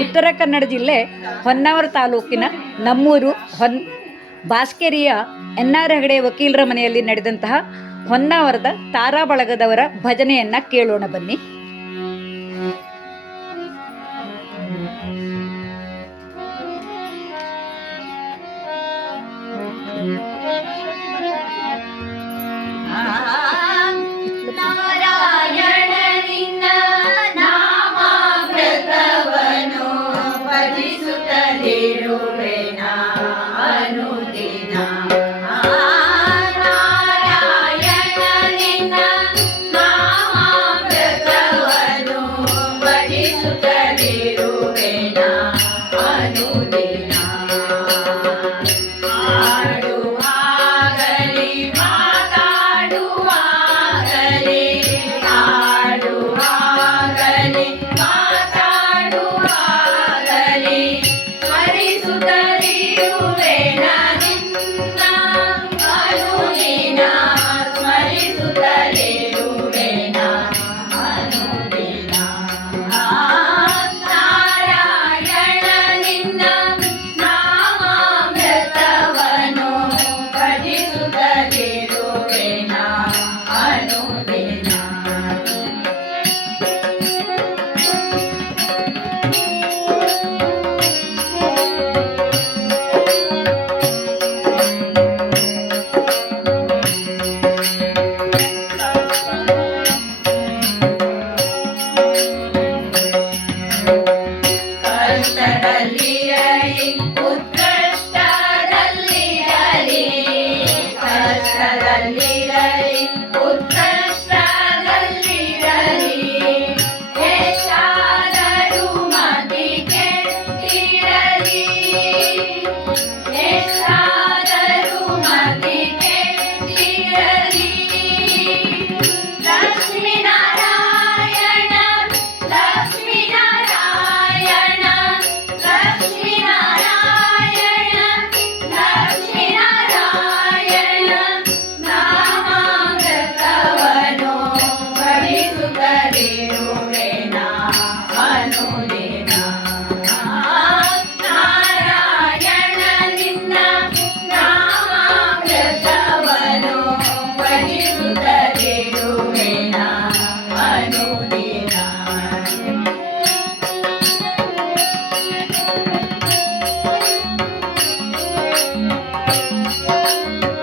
ಉತ್ತರ ಕನ್ನಡ ಜಿಲ್ಲೆ ಹೊನ್ನಾವರ ತಾಲೂಕಿನ ನಮ್ಮೂರು ಹೊನ್ ಬಾಸ್ಕೇರಿಯ ಎನ್ ಆರ್ ಹೆಗಡೆ ವಕೀಲರ ಮನೆಯಲ್ಲಿ ನಡೆದಂತಹ ಹೊನ್ನಾವರದ ತಾರಾ ಬಳಗದವರ ಭಜನೆಯನ್ನು ಕೇಳೋಣ ಬನ್ನಿ. ಹರಿಸುತ್ತಲಿಯೂ முதலிட Thank you.